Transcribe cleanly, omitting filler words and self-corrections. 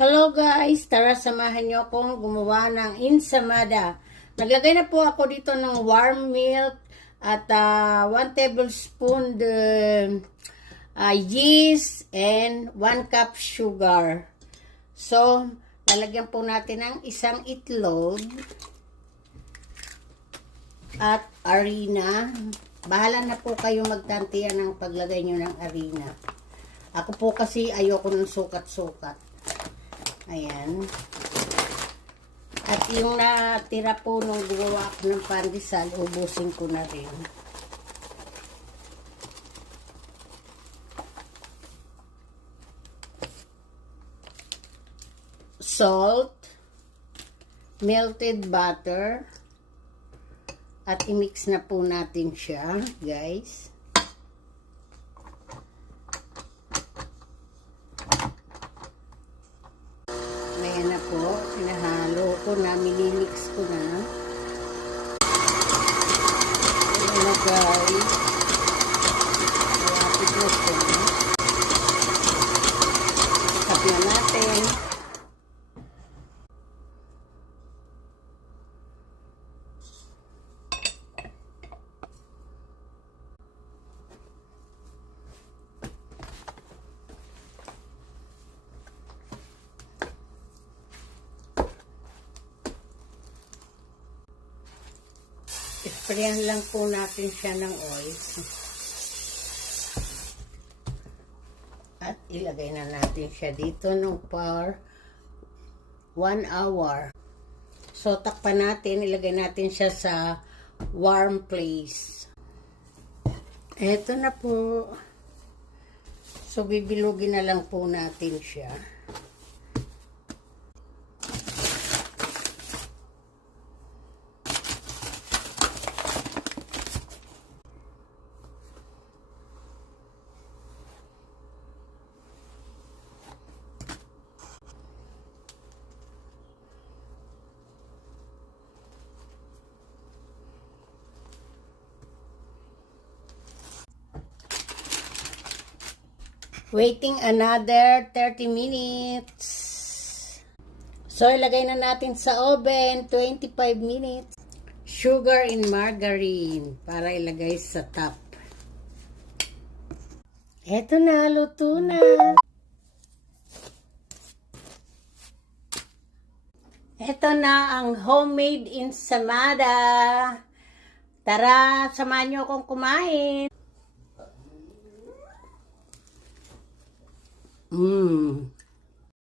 Hello guys! Tara samahan nyo akong gumawa ng ensamada. Naglagay na po ako dito ng warm milk at 1 tablespoon yeast and 1 cup sugar. So, lalagyan po natin ng isang itlog at harina. Bahala na po kayo magtantiyan ng paglagay nyo ng harina. Ako po kasi ayoko ng sukat-sukat. Ayan. At yung natira po nung gumawa ako ng pandesal, ubusin ko na rin. Salt, melted butter, at i-mix na po natin siya, guys. Ayan na po, sinahalo ko na, minimix ko na. Ayan na guys. Malapit na siya. Stop na natin. Sprayan lang po natin siya ng oil. At ilagay na natin siya dito ng for 1 hour. So, takpan natin. Ilagay natin siya sa warm place. Eto na po. So, bibilugin na lang po natin siya. Waiting another 30 minutes. So, ilagay na natin sa oven 25 minutes. Sugar and margarine para ilagay sa top. Eto na, luto na. Eto na ang homemade ensamada. Tara, samahan nyo akong kumain.